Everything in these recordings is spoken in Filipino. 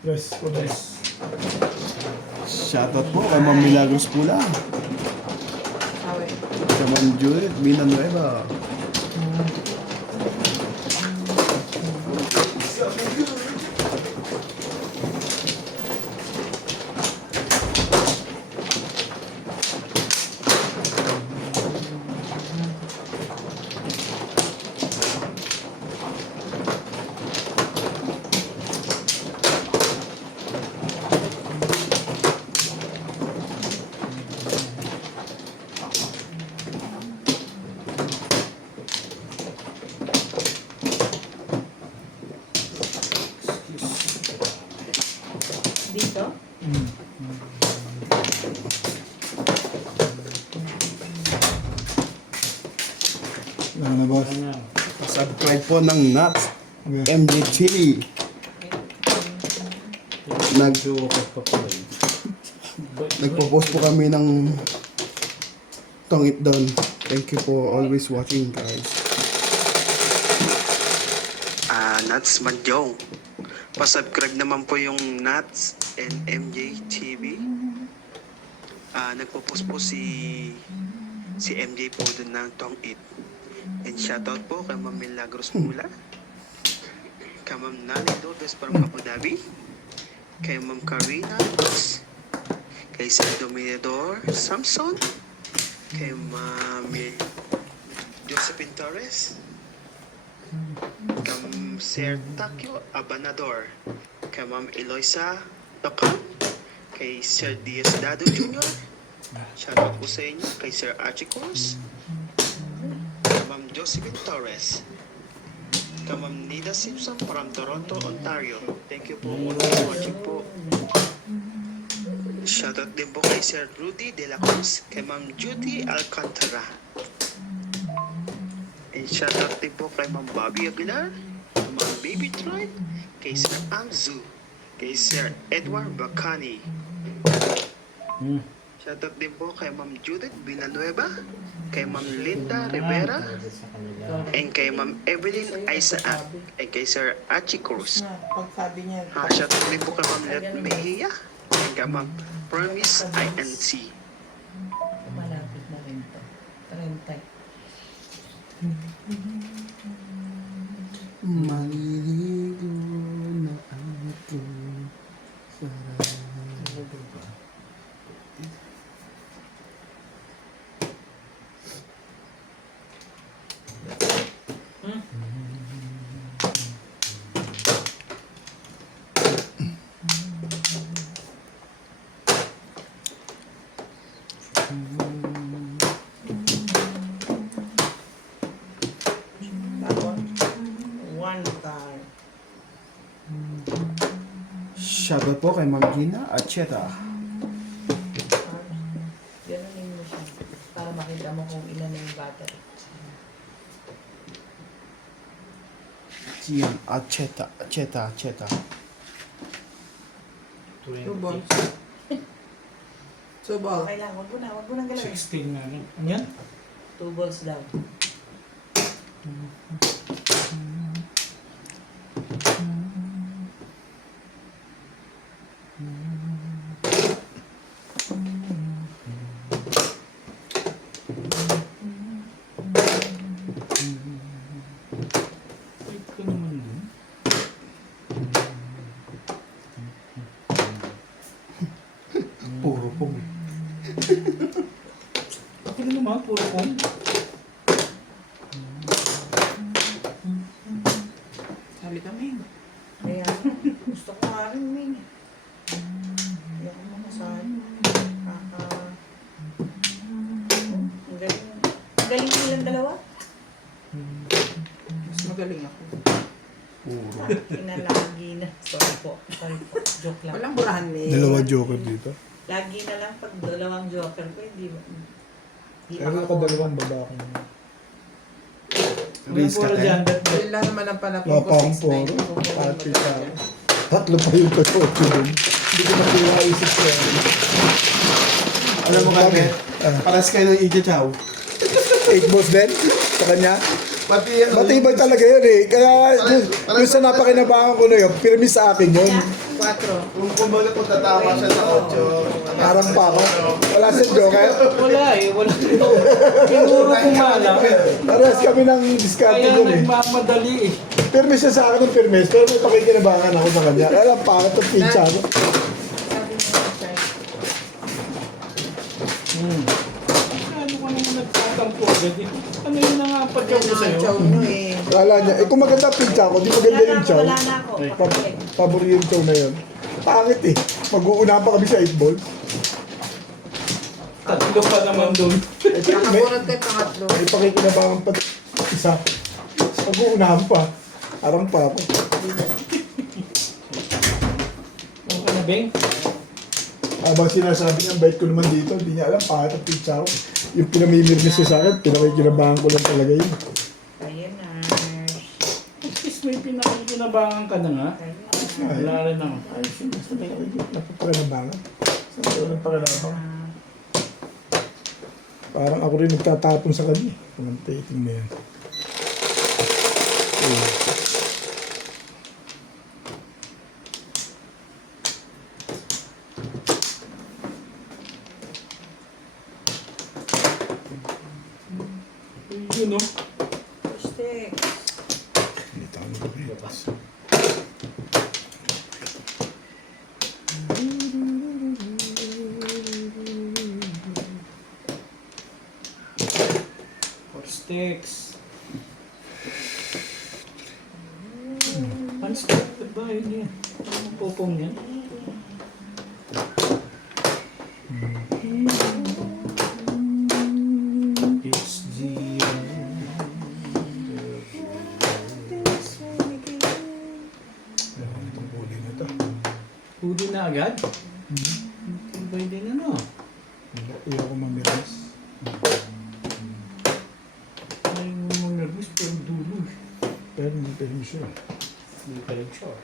Yes, yes. Shoutout po kay Ma'am Milagros Pula. Kay Ma'am Judith Villanueva. Dito? Ano na boss? Subscribe po ng Nuts Okay. MJ TV. Nagpo-post po kami ng Tong It Down. Thank you for always watching, guys. Nuts Manjong. Pa-subscribe naman po yung Nuts and MJ TV. Nagpo-post po si MJ po dun ng Tong It. And shoutout po kay Ma'am Milagros Mula, kay Ma'am Nani Lourdes from Abu Dhabi, kay Ma'am Karina Luz, kay Sir Dominador Samson, kay Ma'am Josephine Torres, kay Sir Takyo Abanador, kay Ma'am Eloisa Tokan, kay Sir Diaz Dado Jr., shoutout po sa inyo, kay Sir Archie Cruz, kay Ma'am Josephine Torres, kay Ma'am Nida Simpson from Toronto, Ontario. Thank you po, always watching po. Shoutout din po kay Sir Rudy De La Cruz, kay Ma'am Judy Alcantara. And shoutout din po kay Ma'am Bobby Aguilar, kay Ma'am Baby Troy, kay Sir Anzu, kay Sir Edward Bacani. Shoutout din po kay Ma'am Judith Villanueva, kay Ma'am Linda Rivera, and kay Ma'am Evelyn Isaac, and kay Sir Archie Cruz. Pagsabi niya. Shoutout din po kay Ma'am Let Mejia, and kay Ma'am Promise INC. Malapit na rin to. 30. Maliligo na ako sa One time. Shoutout po kay Ma'am Gina Acheta. Ganunin mo siya. Para makita mo kung ilan na yung battery. Gian Acheta. Two balls. Two balls. Okay lang. Wag mo nang galawin. 16 na. Ano yan? 2 balls daw. Wait ko naman dun. Puro pong. Ako na naman, puro kong. Sabi kami. Kaya, gusto ko nga rin, Ming. Hindi ako makasahan. Ang galing. Ang galing nilang dalawa. Mas magaling ako. Puro. Kinalagi na. Sorry po. Joke lang. Walang burahan ni. Dalawa joker dito. Lagi na lang pag dalawang joker ko, hindi ba? Hindi Pero ako dalawang baba ko na. Riz ka tayo. Yun lang naman ang panapon Wala ko. pa akong 6'9". puro. Kung Pati kukunin sa... ko talaga. Tatlo pa yung kototso dun. Hindi ko nakuha isip ko. Alam mo kami, paras kayo ng Ija Chow. 8 balls din? Sa kanya? Pati yan. Matibay talaga yun eh. Kaya yung sa napakinabangan ko na yun, pirmi sa akin yun. Kung kumbaga kung tatama siya sa 8. Parang pa ako. Wala sa joker. Wala eh, wala. Siguro kung malam. Parehas kami ng diskarte Kaya dun eh. nagmamadali eh. Pirmes siya sa akin ng pirmes, pero may pakikinabangan ako sa kanya. Kaya lang pangit ang pizza ko. Sabi mo na siya. Ano ka naman nagtatampo agad eh? Ano yun na nga pagkaw ko sa'yo? Chow nyo eh. Wala niya. Eh kung maganda pizza ko, di maganda yung chow. Wala na ako. Pakabalik. Paborito yung chow na yun. Pangit eh. Mag-uunahan pa kami sa 8 balls. Tatlo pa naman doon. Eh, pero may, Nakaburot ka yung pangatlo. may pakikinabangan pa isa. Mag-uunahan pa. Parang pa ako. Ano ka na, Beng? Habang sinasabi niya, ang bait ko naman dito, hindi niya alam, pangit ang pizza ko. Yung pinamimirmis niya sa akin, pinakikinabangan ko lang talaga yun. Ayan na. At least may pinakikinabangan ka na nga. Wala rin ako. Ayos yun, basta may napapakinabangan. Saan ko ng pakinabang? Parang ako rin nagtatapon sa kanya. Ang tating na yan. Yun o. Stick. Hindi tayo nagpapilabas. Four sticks. One stick. Diba yun yan? Ano popong yan? It's the... Itong kulay na to. Huli na agad? Tibay din ano? Hindi ako mamiras. Ay, mo nervous pero dulo. Pero hindi pa rin siya. Hindi ka rin sure.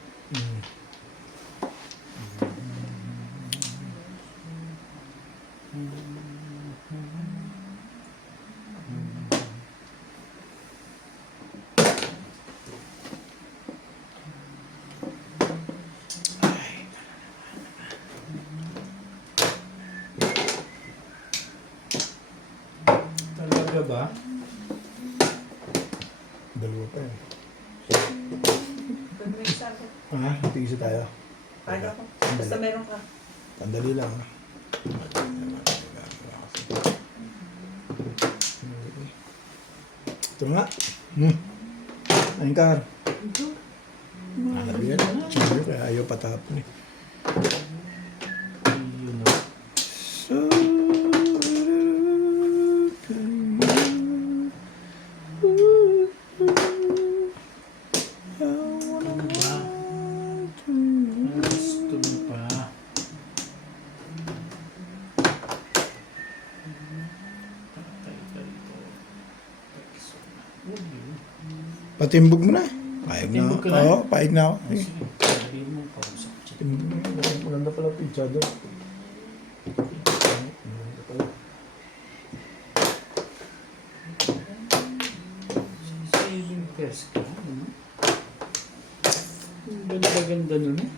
Talaga ba? Dalawa pa yan. May isa ako. Ah, tigisa tayo. Paano ako? Basta meron ka. Sandali lang ha. Ito nga. Ayun ka. Ano yan? Sabi ko, ayaw patapon eh. Yun o. Gusto mo pa. Patay ka rito. Patimbog mo na. Paig na Patimbog ako. ka na? Oo, paig na ako. Sabihin mo, kausap ko siya. Timbog mo na. Maganda pala pizza doon. Maganda pala. Saving test ka. Ano? Ang ganda-ganda nun eh.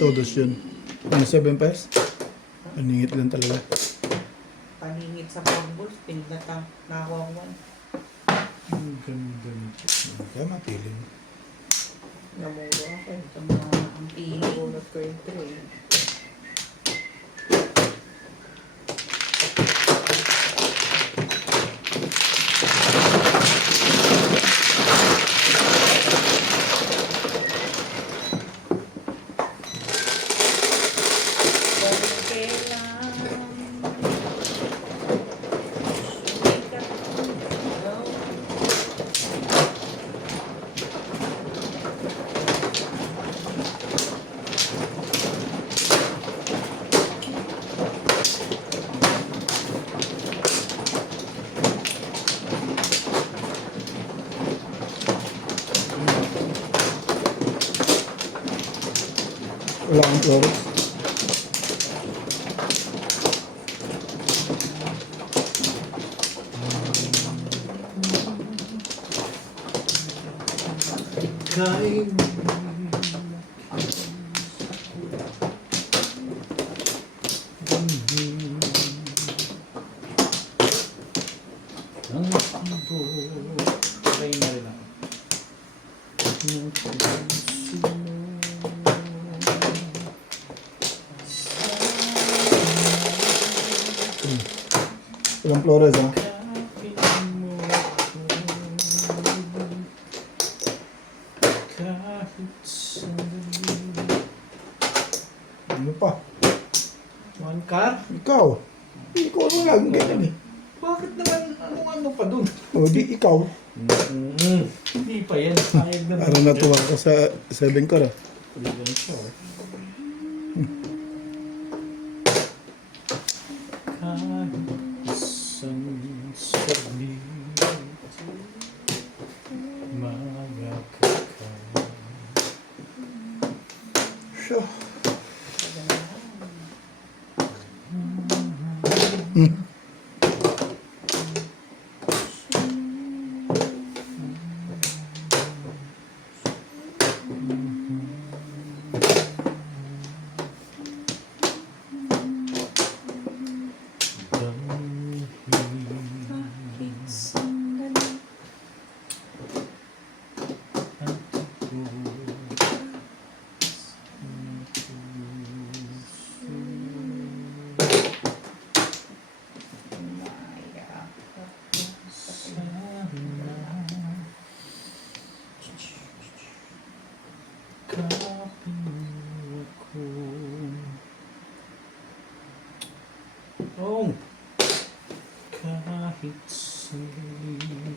Todos yun. Ano, 7 pesos? Paningit lang talaga. Paningit sa pangbuls. Pinaglatang nakawawan. Ang ganda nito. Kaya mapili mo. Namuro ako. Sa mga ang pili. Bunot ko yung tray. Wala akong Flores. Kain. Ang ibo. Try na rin ako. Walang Flores, ha? Kahit sandali. Ano pa? One car? Ikaw. Ikaw mo lang, ganyan eh. Bakit naman ano pa dun? O, di ikaw. Hindi pa yan. Sayag naman. Parang natuwa ka sa 7 car, ah. Ganyan siya, oh. Kahit isang saglit, magkakaroon. Siya. Oh, kahit sandali,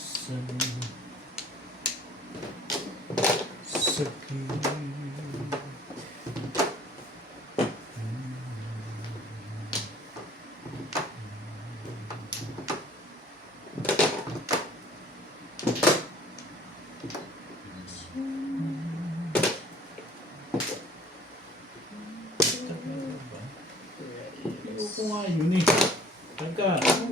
saglit. Ayoko nga yun eh. Teka. Ako.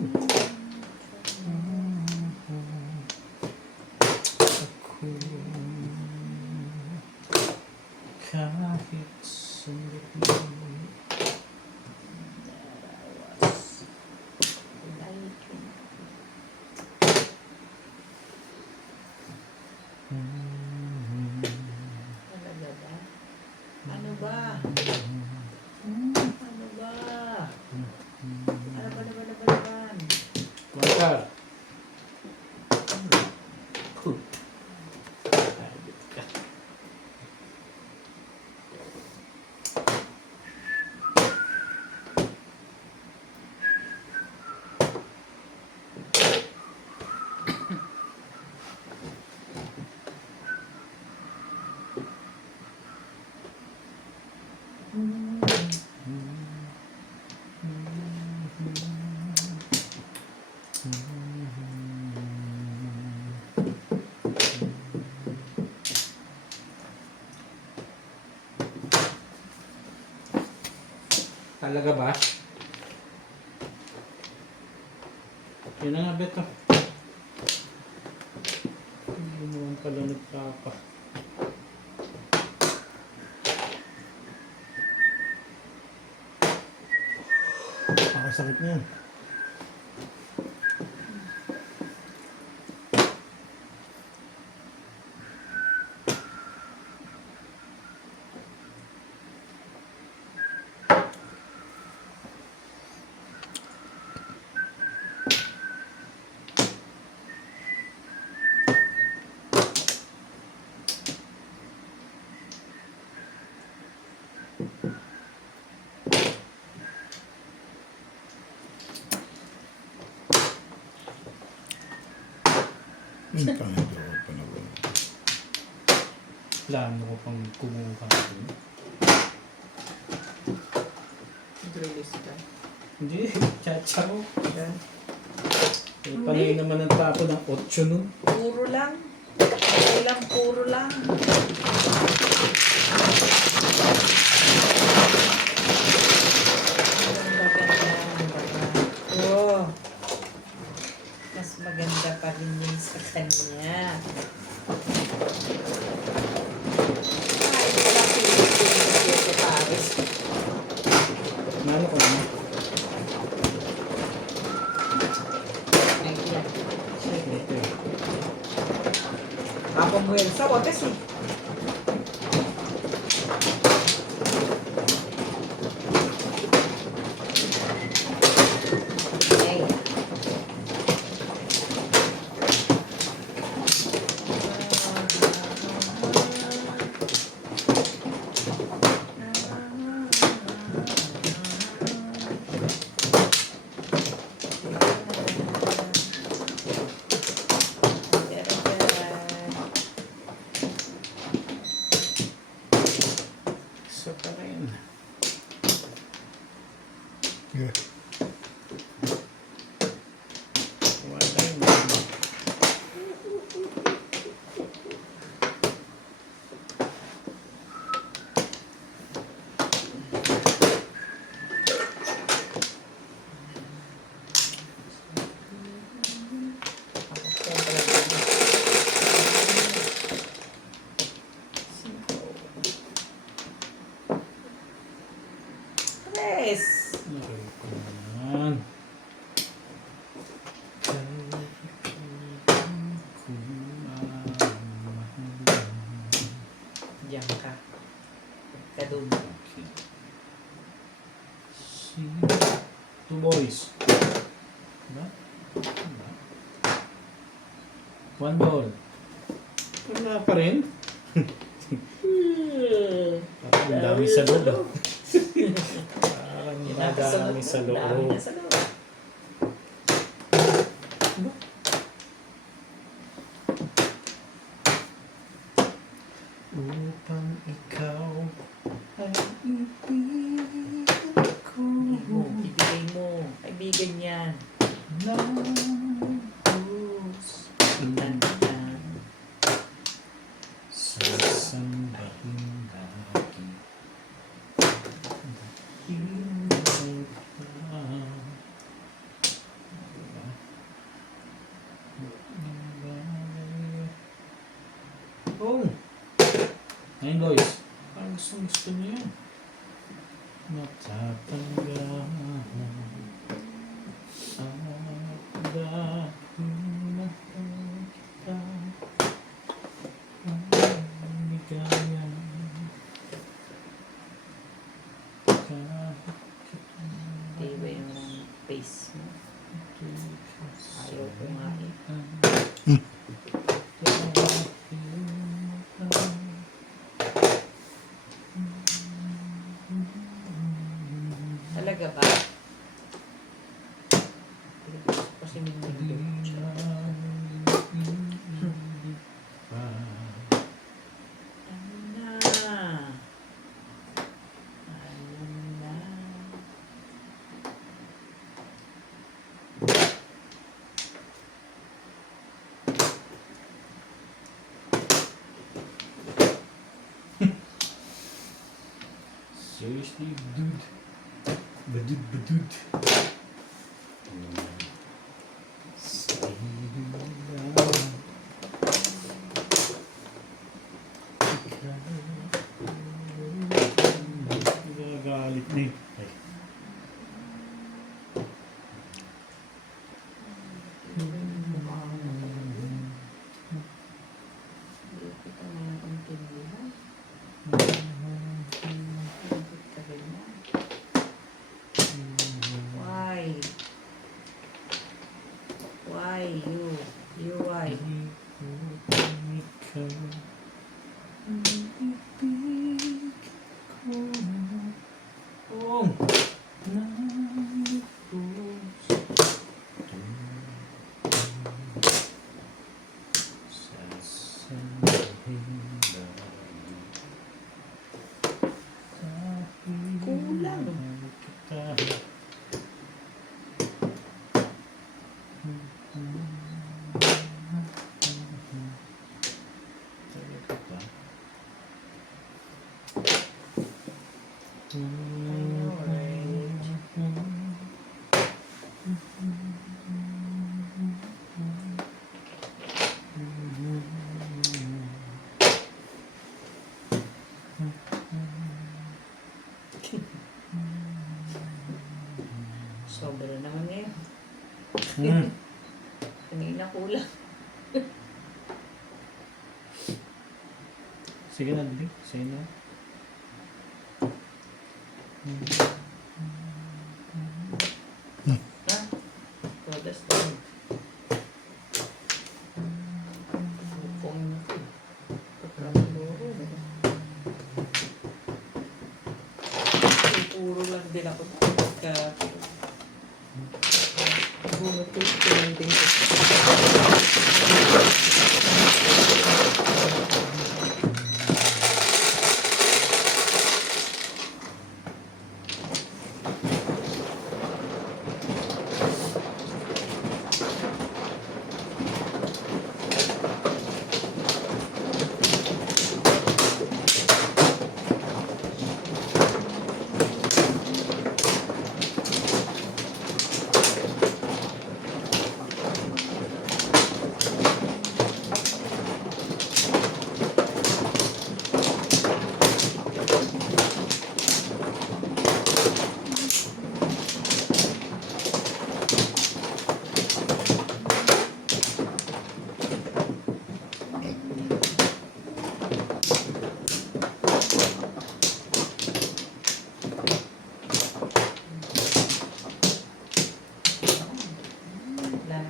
Kahit sandali. Ano ba? Ano ba naman? One car. Talaga ba? Yun na nga, Beto. Hindi naman pala nagpapa. Nakasakit na yan. Plano ko pang kumuha doon. Nag-release ka. Hindi, chachaw. Yan. Eh, panay naman ang tapo ng 8 nun. Puro lang. Ilang puro lang. Oh, mas maganda pa rin yun sa kanya. Ay, wala si Paris. Nano ko naman. Ay, yan. Ito. Apa mo yun? Sa wagas eh. Ay. Isa pa rin. Yeah. Wala yun. Tres. Aray ko naman. Diyan ka. Kadun. Two boys. Diba? Diba? One ball. Wala pa rin. Parang ang dami sa loob. Ah. Parang madami sa loob. Dami na sa loob. Upang ikaw ay ibigin ko. Ibigay mo. Kaibigan yan. Lubos Tantan. sasambahin lagi. Hinay pa. Oh! Ayun boys. Parang gusto niyo yan. Matatanggahan at dahil mahal kita ang ligaya kahit Iba yung face mo. Ayaw ko nga eh. Talaga ba? Kasi may mundo. Ano na? Ano na? Seriously, dude. Badud. Galit na eh. Ay. Hindi kita maintindihan. Bakit ka ganyan? Why? Why you? You why? Oh, Kulang. Sobra naman ngayon. Hmm. Kanina kulang. Sige na, Dili. Sa'yo na. Ha? Todas doon. Pupong na ko. Pagkakuluro. Puro lang din ako. Pagka... Bunot ko. Pinanding ko. Lang.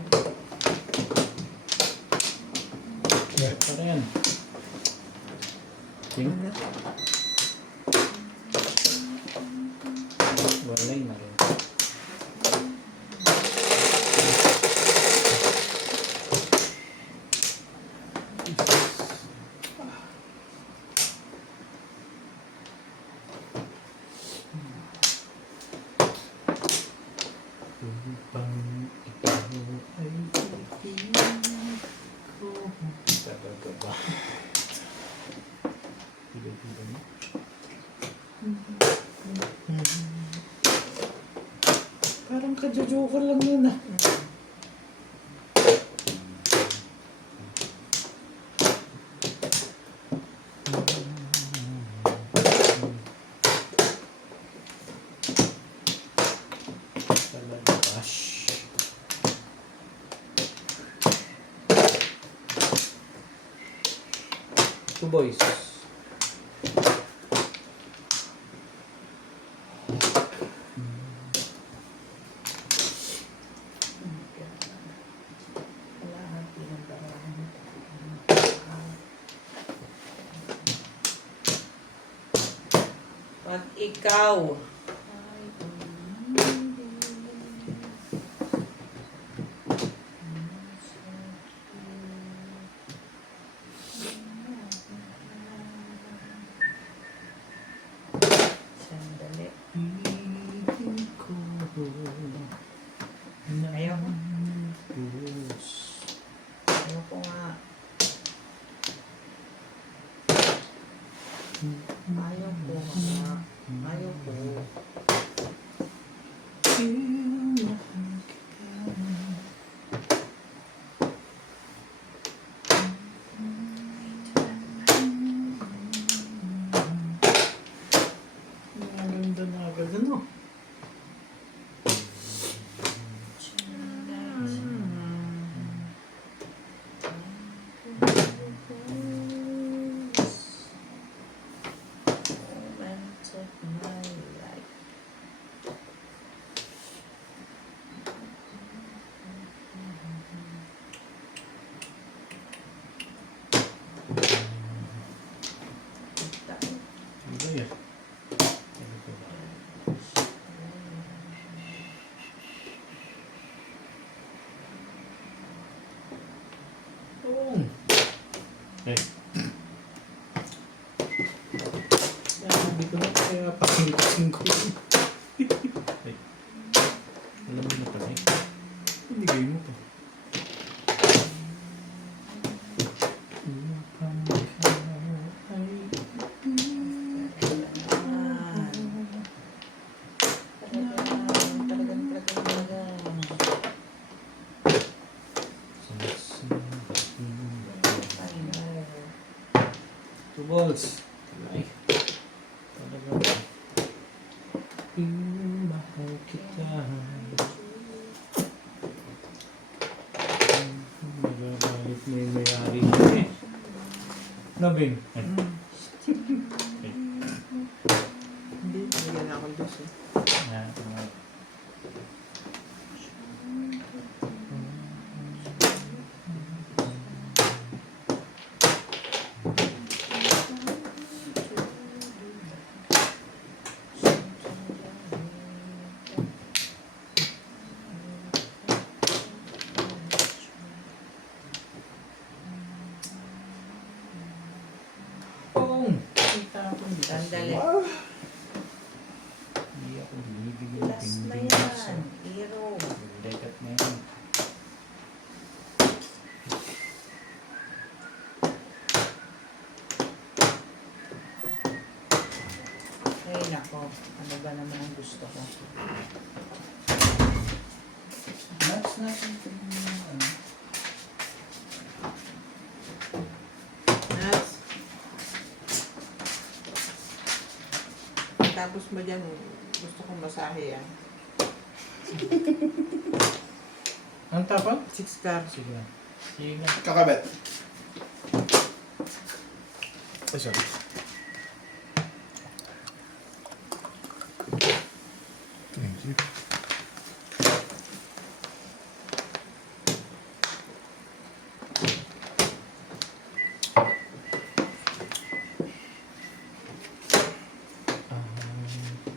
Para yan. Ting. Walay na rin. Upang ikaw ay ibigin ko. Tagal ka ba? Tiba-tiba mo. Parang kadyo-joker lang yun ah. Talaga bash. Two boys. Kalahati ng darahan. Pag ikaw ay sandali. Ayaw ko. Ayaw ko nga. Ayaw ko nga. Ayaw ko. Maganda na agad, ano? Moments of my life. Ano ba yan? Ano ba ba? Oo. Eh. Sabi ko na kaya pakinggan ko. Ay. Alam mo na pala eh. Binigay mo pa. Upang ikaw ay Talagang. Nabing. Hindi, nalagyan na akong dos eh. Pong! Kita ko niya. Sandali. Hindi ako binibigyan ng Last na pinding yan. sa Hero. dekat na yan. Ay, nako. Ano ba naman ang gusto ko? Match natin ito yung ano. Nats. Tapos mo dyan, gusto kong masahe yan. Ang tapang? 6 cards. Sige na. Sige na. Kakabet. Ay, sorry. Thank you.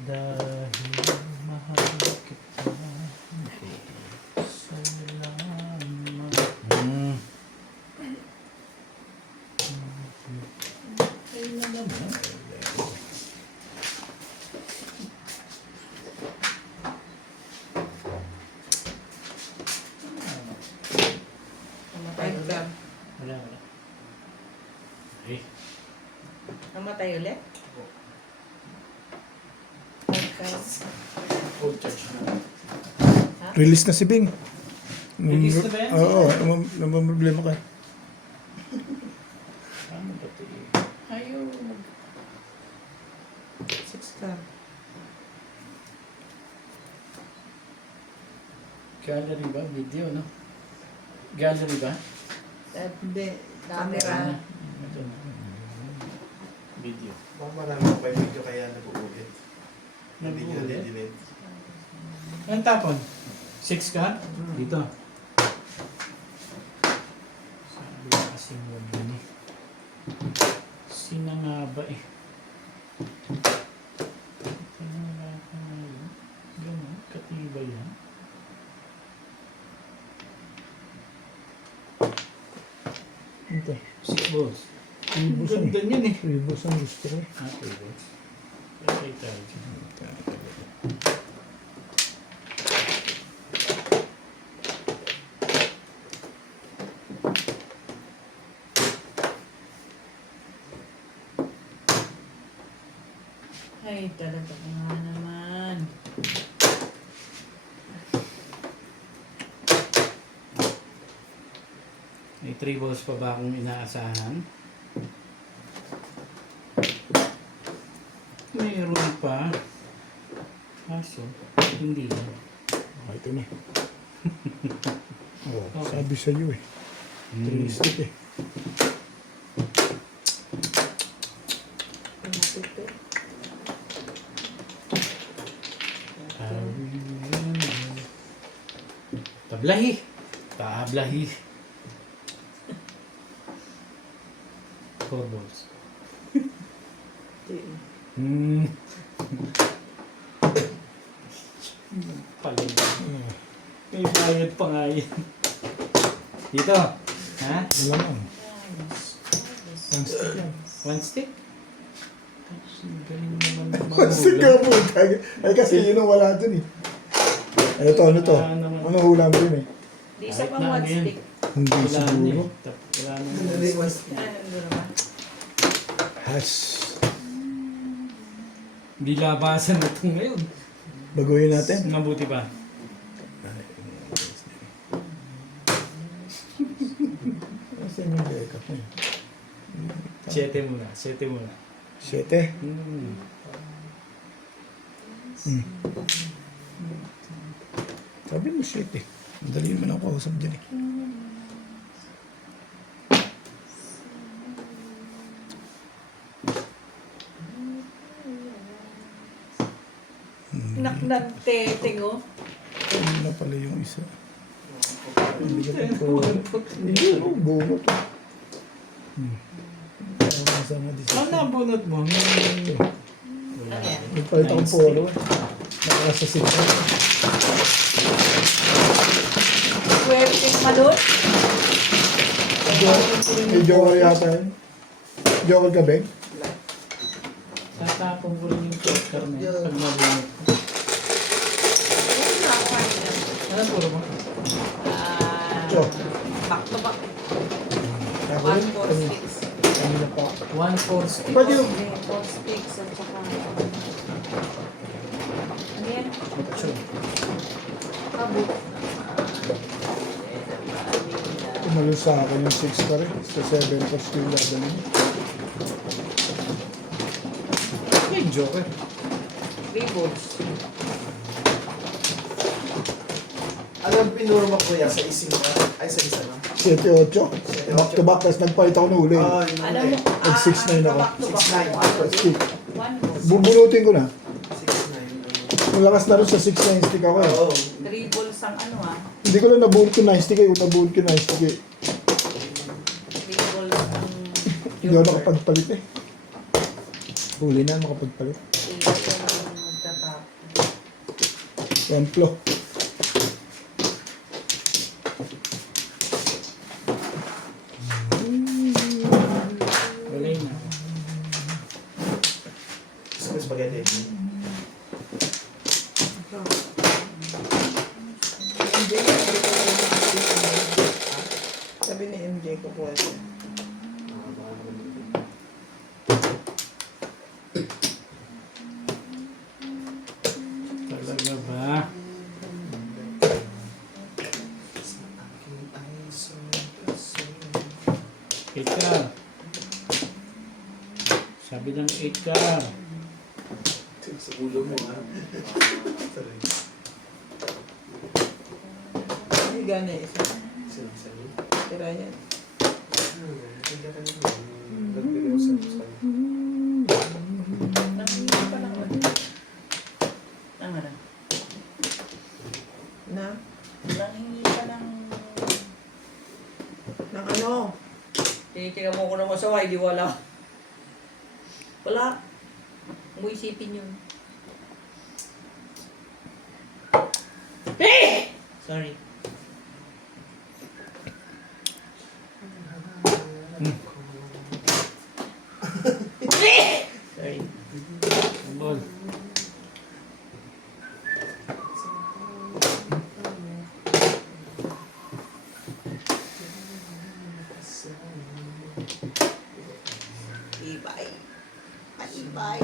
Dahil mahal kita, salamat. Ayun na naman. Namatay 5 ulit? cards. Wala, wala. Ay, Namatay ulit? old church na. Release na si Bing. Release na ba yan? Oo, naman problema ka. Ano ba ito eh? Ayaw. 6 cards. Gallery ba? Video, no? Gallery ba? Hindi. Camera. Ito na. Video. Baka marami pa yung video kaya nag-uulit. Hindi nyo na-delete. Ang tapon? 6 ka? Dito. Sabi ko kasi huwag yun eh. Sina nga ba eh? Wala ka nga yun. Ganun, katibay yan. Ito. 6 balls. Three balls Ang ang- ganda niyan eh. three balls ang gusto ko. 3 balls. Okay tayo dyan. Ay, talaga nga naman. May 3 balls pa ba akong inaasahan? Mayroon pa. Kaso, hindi. Ah, ito na. Oh, sabi sa iyo eh. Three stick eh. Pinapito. Tablahi. Tablahi. 4 balls. Hmm. Palig. May bayad pa nga yan. Dito. Ha? Wala lang. One stick lang. 1 stick? Ang galing naman ng mga One stick hula. ka po. Ay kasi yun ang wala dun eh. Ay, ito, ano to? Ano hula mo yun eh? Di isa Kahit pang na one ano yan. stick. Hindi Wala na siguro. eh. Wala na. Ano, naman? Has. Di labasan na ito ngayon. Baguhin natin. Mabuti ba? Kasi yung deka ko eh. 7 muna. 7 muna. 7. Hmm. Sabi mo 7 eh. Madali naman ako kausap dyan eh. ng teteng, oh. Hindi na pala yung isa. Hindi ka pa po. Hindi, bunot. Masama din Ano siya. na bunot mo? Ano yan? Nagpalit akong polo. Nakasa sita. Swerte pa doon? May joker yata yun. Joker ka, Beng? Tatapong ko rin yung poster na yun pag nabunot ko. Ano puro mo? So. Back to back. Ako 1, rin. 4, 6. Kanina pa. 1, 4, 6. Pwede yung... 4 sticks at saka... Ano yan? Kabut. Tumalo sa akin yung 6 pa rin. Sa 7 pa skill level. May joker. 3 balls. Anong pinurma ko yan sa ising mo? Ay, sa isa na. 7-8. Back to back. Tapos nagpalit ako ng uli. Oo, yun Alam mo, Nag 6-9 ako. back to back 6-9. ako. Stick. 1, Bubunutin ko na. 6-9. Malakas na rin sa 6-9 stick ako eh. Oo. 3 balls ang ano ah. Hindi ko lang nabunot yung 9 stick eh. Kung nabunot yung 9 stick eh. 3 balls ang... Hindi ako nakapagpalit eh. Huli na makapagpalit. 8 ang magtatap. Templo. Wala yun na. Gusto ko spaghetti. Sabi ni MJ ko po ito. Talaga ba? Eight ka. Sabi ng 8 ka. Sa ulo mo, ha? Sorry. Hindi gana isa. Sinasabi. Tira yan. Hindi ka nito. Nagbigay ko sa sa'yo. Nangingi pa lang ano. Ang ano? Na? Nangingi pa ng... Ng ano? Tinitingnan mo ko ng masawa, hindi wala. Wala. Mo isipin yun. Sorry. Sorry. Ball. Ibay. Ibay.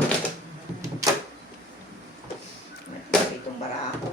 Itong barako.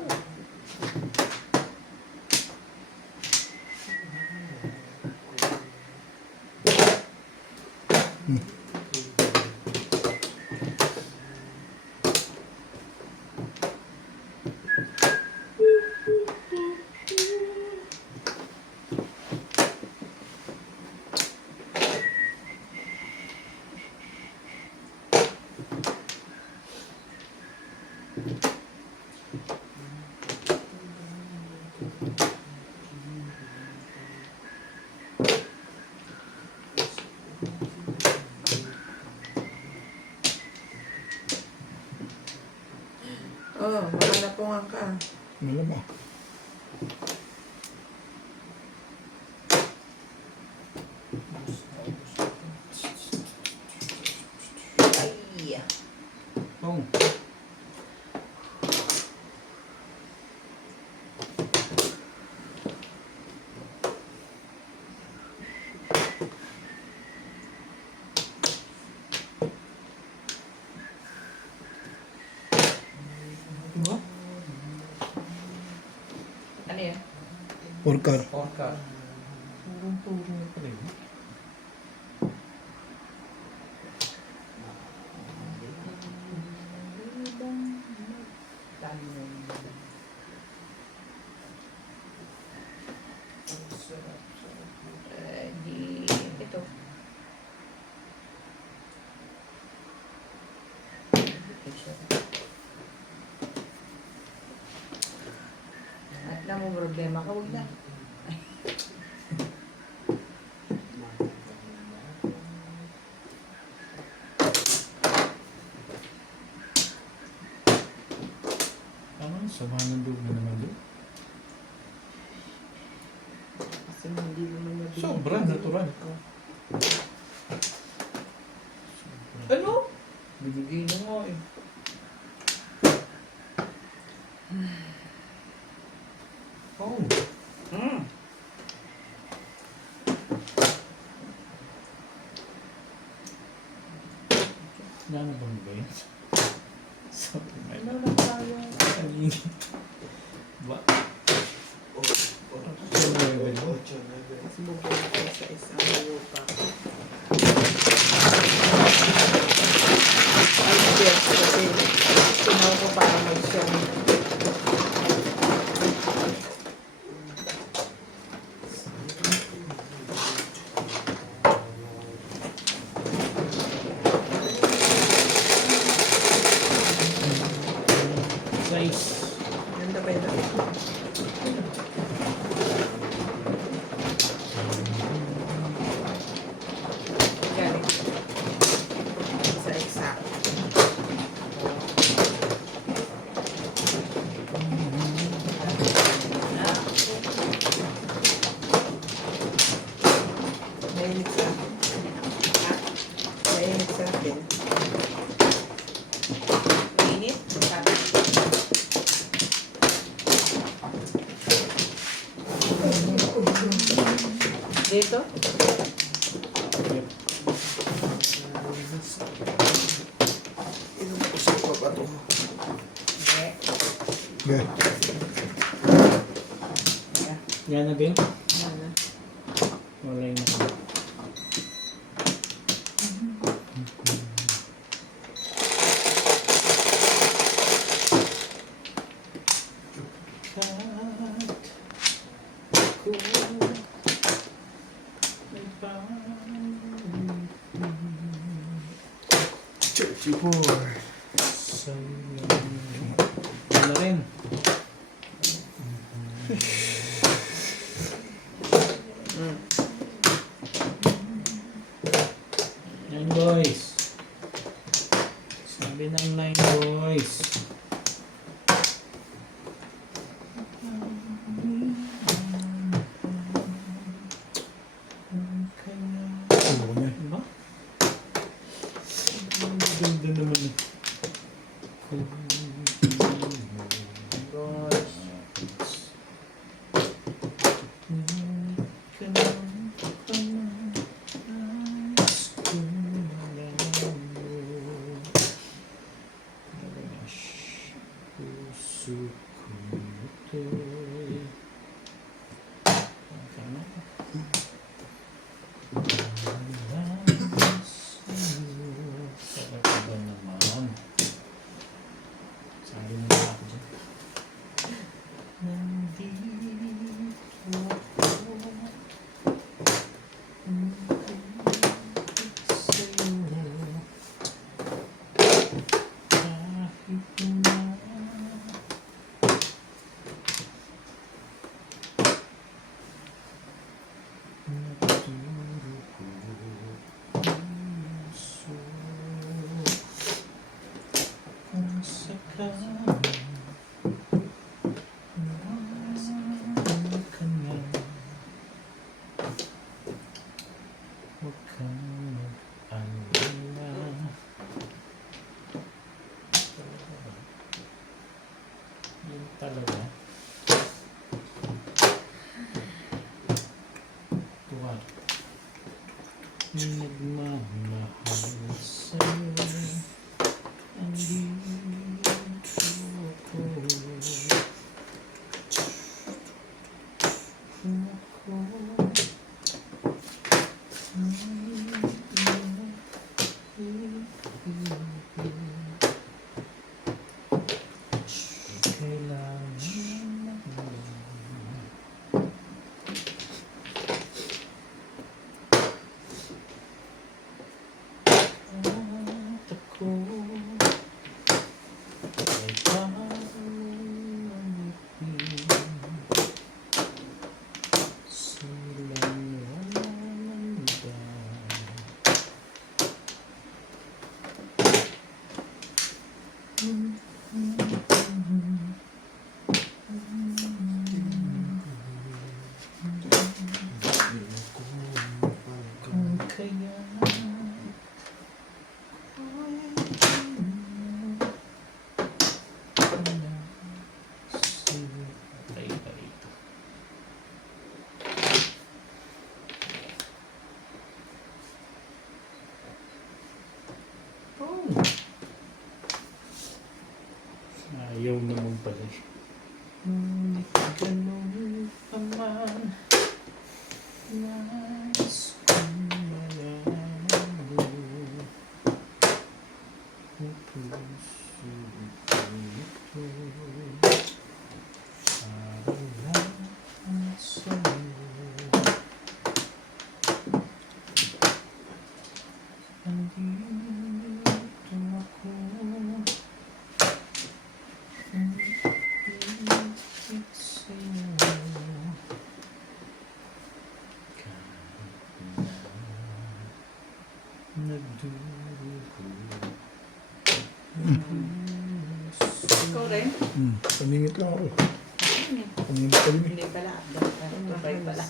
Oh, makalapungan ka. Wala ba? Ay. Oh. Diba? Ano yan? Porkar. Porka. Turong-turong na pala yun. Di ito. May problema ka, huwag na. Ano? Sama ng loob mo naman doon. Kasi hindi mo naman mabili. Sobra, natural. Ano? Binigay na nga eh. Oh. Hmm. Ano bang ba yun? Sorry, may Ano lang tayo? kanina. Ba? Oh, Mas bubuo ko sa isang lupa. Ay, yes, kasi tinaw ko para mag-show. Size. Ganda ba yun? Galing. Sa Mainit sa akin. Mainit sa akin. Mainit? Sabi. Dito? Yep. Inuusap pa ba ito? Hindi. Okay. Yan na din. Ano? Wala yun na. Churchy boy. Yan na rin. Nine boys. Sabi ng nine boys. Oo niya. Diba? Ang ganda naman eh. Sabi mo na ako dyan. Yun talaga. Tuwad. Nagmamahal sa'yo. Andito ako. Kailangan Ikaw rin? Pamingit lang ako. Pamingit pa rin. Hindi pala. Tupay pala.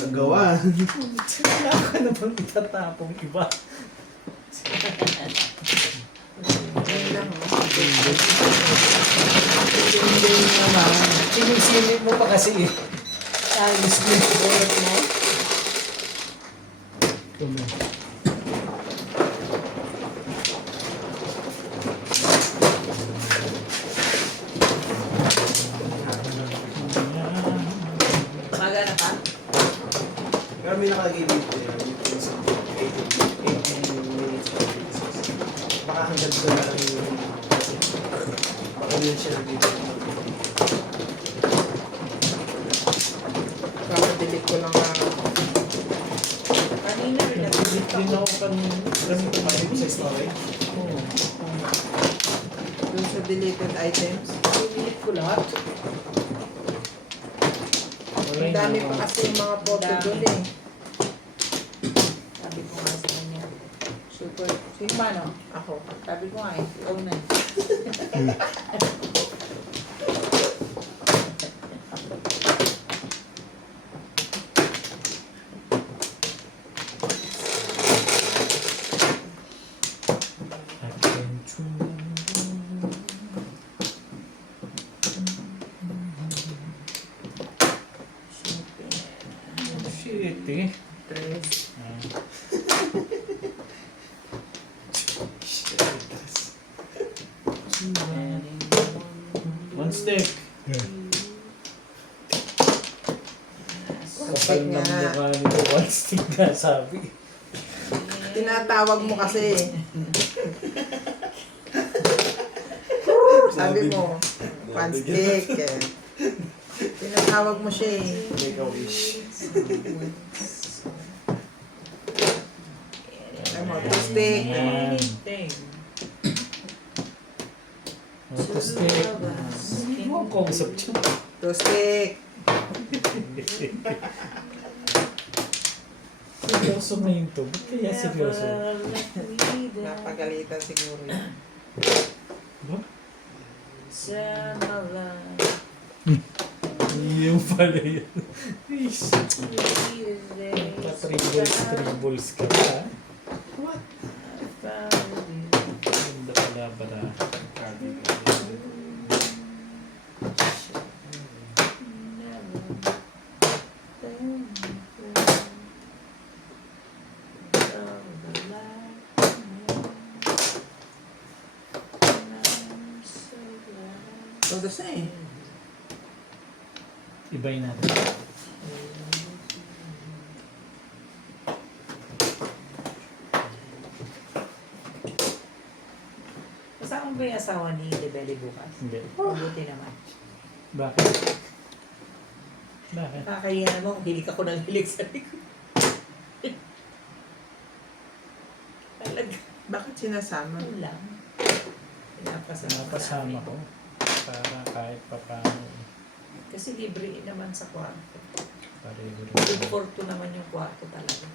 Nagawa. Wala ka na bang itatapong iba? Yun lang, oh. Hindi naman. Sinisili mo pa kasi eh. Ayos na yung bulot mo. Magana pa? Pero may nakalagay dito yan. 18 minutes. Baka hanggang doon na lang yung baka yun siya dito. Kakadelete ko lang nga. Kanina rin nag-delete Hindi na ako. ako ganito pa Yung sa story. Doon sa deleted items. Delete ko lahat. Ang dami pa kasi yung mga photo doon eh. Sabi ko nga sa kanya. Super. Sino ba no? Ako. Sabi ko nga eh. Ikaw na eh. Shit eh. Tres. One stick. Kapal ng mukha nito, one stick na sabi. Tinatawag mo kasi. Sabi mo, panstik. Tinatawag mo siya eh. Make a wish. Alam mo, panstik. Yan. One stick. Hindi mo ang concept yun. Panstik. Seryoso na yun to. Ba't kaya seryoso? Napagalitan siguro yun. Ba? Yung pala yun. Please. Pa-tribbles ka pa. What? Ganda pala para. Todos na eh. Ibayin natin. Kasama ba yung asawa ni Debeli bukas? Hindi. Mabuti naman. Bakit? Bakit? Kakahiya naman kung hilig ako ng hilig sa likod. Talaga. Bakit sinasama? Wala. Napasama ko. Para kahit pa paano. Kasi libre naman sa kwarto. Pareho rin. Good for two naman yung kwarto talaga.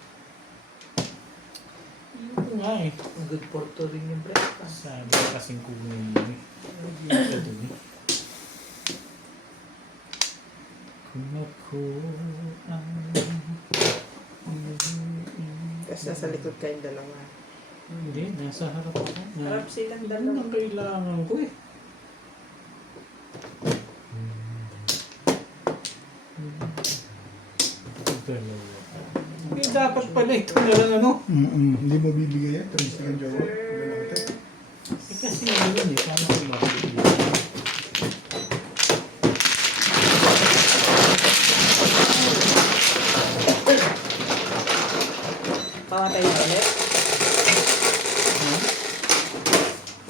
Yun nga eh. Good for two rin yung breakfast. Sabi ko kasing kunin mo eh. Ito dun eh. Kung ako ang... Kasi nasa likod kayong dalawa. Hindi, nasa harap ako. Harap silang Yan dalawa. ang kailangan ko eh. Dalawa. Eh, dapat pala ito na lang ano. Hindi mo bibigay yan. Trace ka jowa. Eh, kasi yun eh. Paano ko mabibigyan? Pamatay na ulit.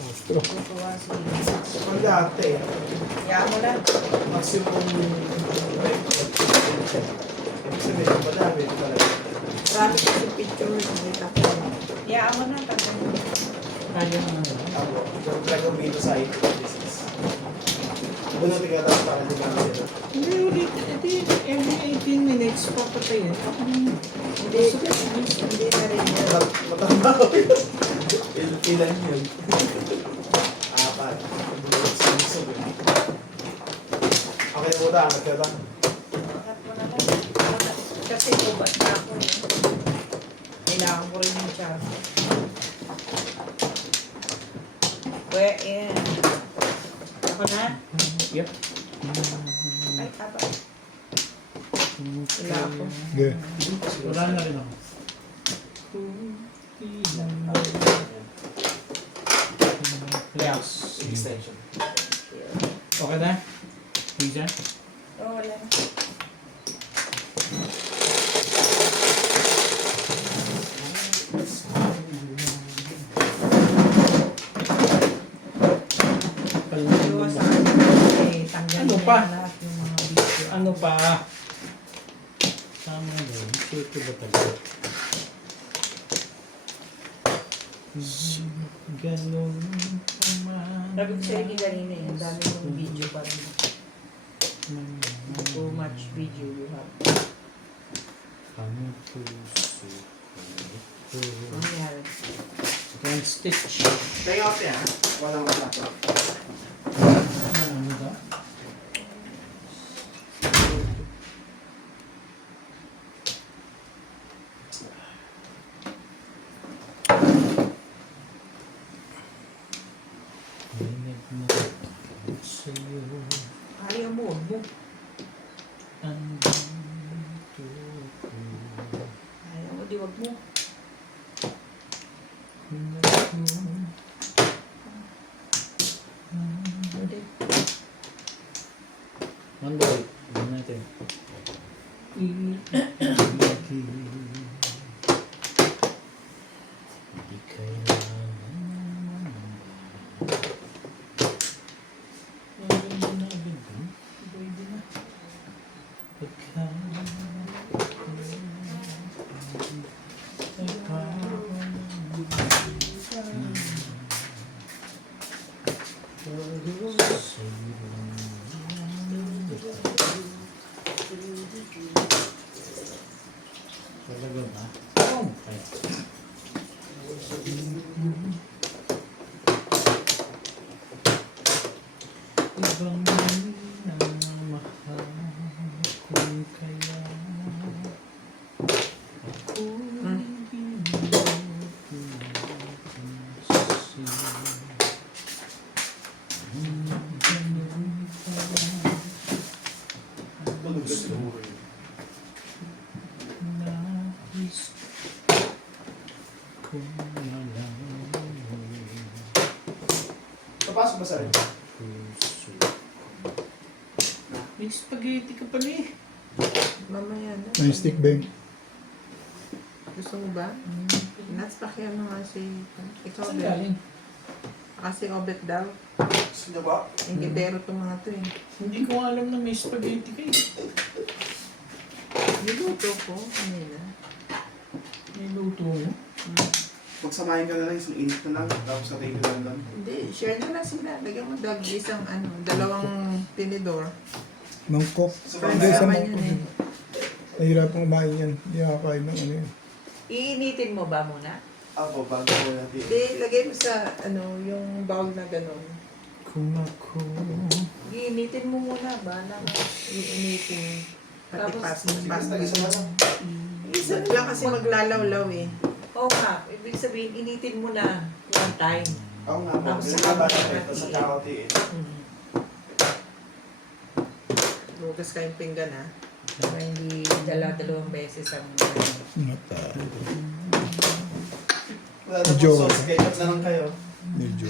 Ostro. Pag dati, Hayaan mo na. maximum ibig sabihin, madami talaga. Marami kasi picture. Nakita ko. Hayaan mo na. Tagal mo. Kaya nga. Ako, yung talagang video sa ito. Doon natin kaya tapos para di namin sila. Hindi ulit. Every 18 minutes papatayin. Hindi na rin yun. Matanda ko yun. Ilan yun? Apat. Sinisog yun. Okay na muna, angat ka ba? Bakit mo naman? Kasi ubat na ako eh. Kailangan ko rin yung charge. Where in? Ako na? Yep. Ay, taba. Wala ako. Okay. Wala na rin ako. Relax. Extension. Okay na? Lisa? Oh, wala na. Iwas sa akin. Eh, tanggalin Ano niya pa? lahat yung mga video. Ano pa? Tama yun. Sure ba talaga? Ganun naman. Sabi ko sa inyo kanina eh, ang dami mong video pa rin. Too much video you have. Ang puso ko. Ang nangyari. One stitch. Tayo ako yan. Walang wala pa. Ano ba? Sa'yo Ayaw mo, wag mo. ang gusto ko. Ayaw mo, di wag mo. Kung ako Pwede. One boy. Ano natin? Hindi kailangan talaga ba? Oh, okay. Ibang minamahal kung kaya ako hindi mo pinansin. Ganun pala Tulog ka siguro yun. nais kong malaman Papasok ba sa rin? puso ko. May spaghetti ka pala eh. Mamaya na. May stick bank. Gusto mo ba? Nuts, pakiyan mo nga si... Ikaw, Saan Bet. galing? Kasi Obet daw. Gusto niyo ba? Ingitero itong mga to eh. Hindi ko alam na may spaghetti ka eh. Niluto ko kanina. May luto mo? Magsamahin ka na lang, isang init na lang, tapos sa table lang lang. Hindi, share na lang sila. Lagyan mo dog isang ano, dalawang tinidor. Mangkok. So, Hindi, mamaya, sa Kasama mangkok. yun eh. Nahihirapang kumain yan. Hindi nakakain ng ano yan. Iinitin mo ba muna? ako, bago ko natin. Hindi, lagay mo sa ano, yung bowl na gano'n. Kung ako Iinitin mo muna ba? Iinitin. Pati Tapos, Basta isa mo lang. Isa lang kasi maglalawlaw eh. Oo nga, ibig sabihin, initin mo na one time. Ako nga po. Tapos Kasi saka bata mo tayo, tapos sa kakauti eh. Bukas kayong pinggan ha. Para hindi dalawa-dalawang beses ang... Mata. Wala na po Medyo- sauce, ketchup na lang kayo. Medyo.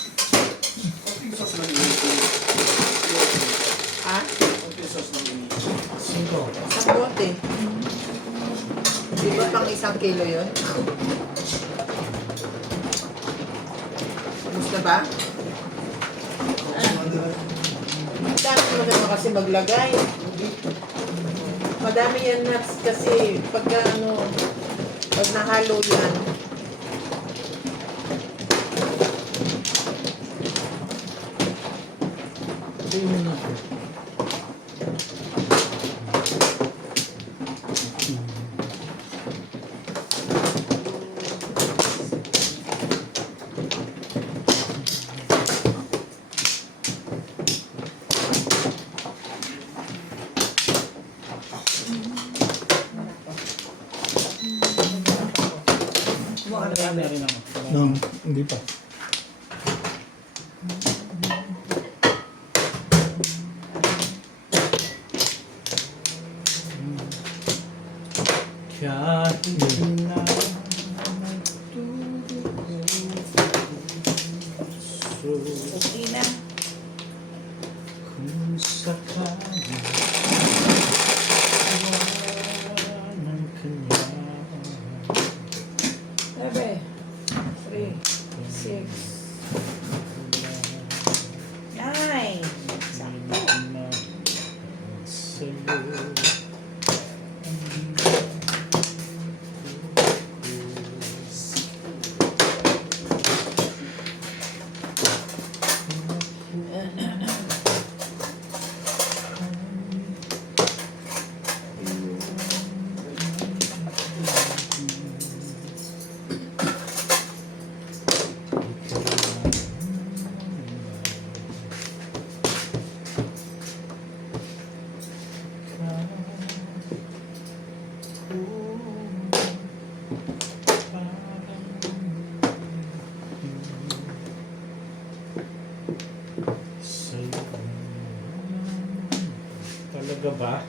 Konting sauce lang yun. Ha? Konting sauce lang yun. 5. Isang bote. Di ba pang 1 kilo yun? Gusto ba? Dami mo naman kasi maglagay. Madami yan nuts kasi pagka ano, pag nahalo yan. Ito yun na. Kaya na rin ako. No, hindi pa. Kahit na Okay na. kung sakali ng kanya 7, 3, 6, 9. Sakto. sa'yo talaga ba?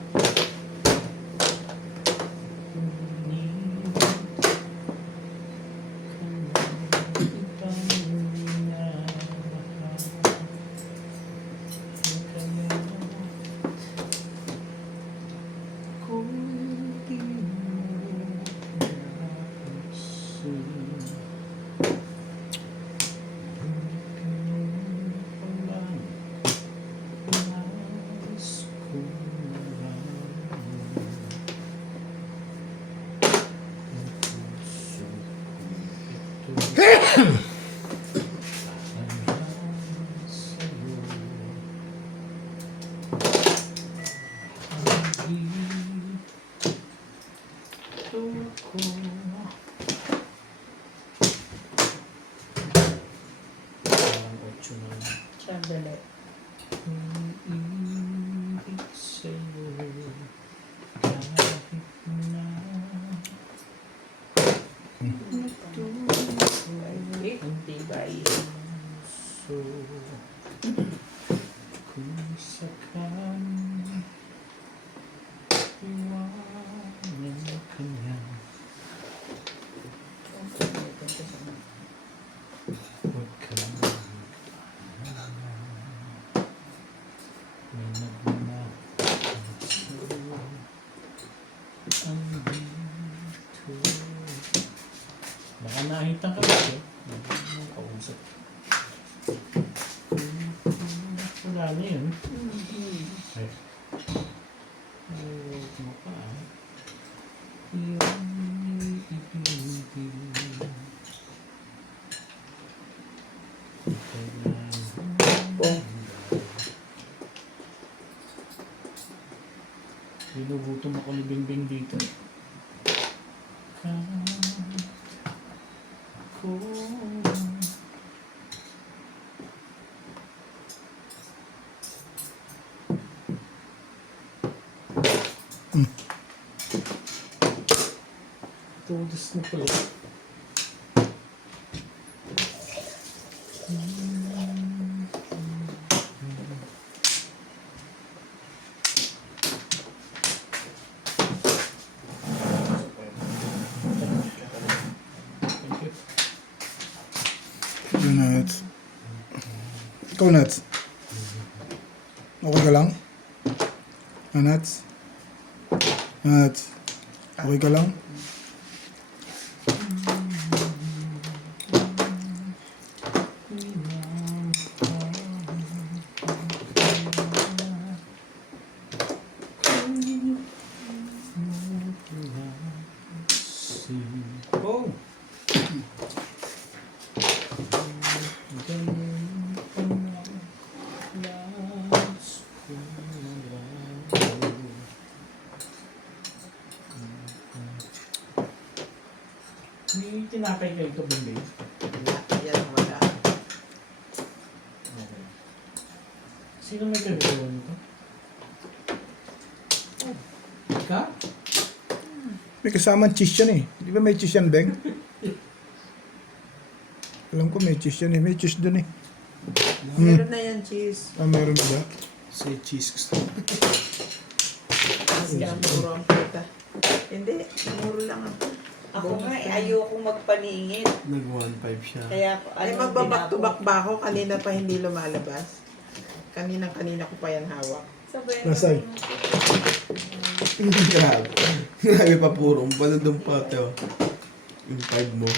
Sandali. Hindi ba yun? Kung sakali iwanan ka niya, huwag ka may nagmamahal sa'yo andito. Baka nakita ka ba siya? Ano kausap? Wala na yun. Ay. Huwag mo pa. Yung ibigin. Binugutom ako ni Bingbing dito. Ko. Todos na pala. Thank you. Yun, Nuts. Ikaw, Nuts. Okay ka lang? Nuts? Nuts? Okay ka lang? May tinapay kayo ito, Bombay. Wala. Yan, wala. Okay. Sino may kagawa nito? Ika? May kasamang cheese yan eh. Di ba may cheese yan, Beng? Alam ko may cheese yan eh. May cheese dun eh. Meron na yan, cheese. Ah, meron na ba? Say cheese gusto. Kasi ang muro ang pita. Hindi, muro lang ako. Ako nga, ayokong magpaningin. Nag 1.5 siya. Kaya, Ay, magbaback to back ba ako? Kanina pa hindi lumalabas. Kanina ko pa yan hawak. Sabay Nasay. Grabe. Grabe pa puro. Balon doon pa ito. Yung 5 mo.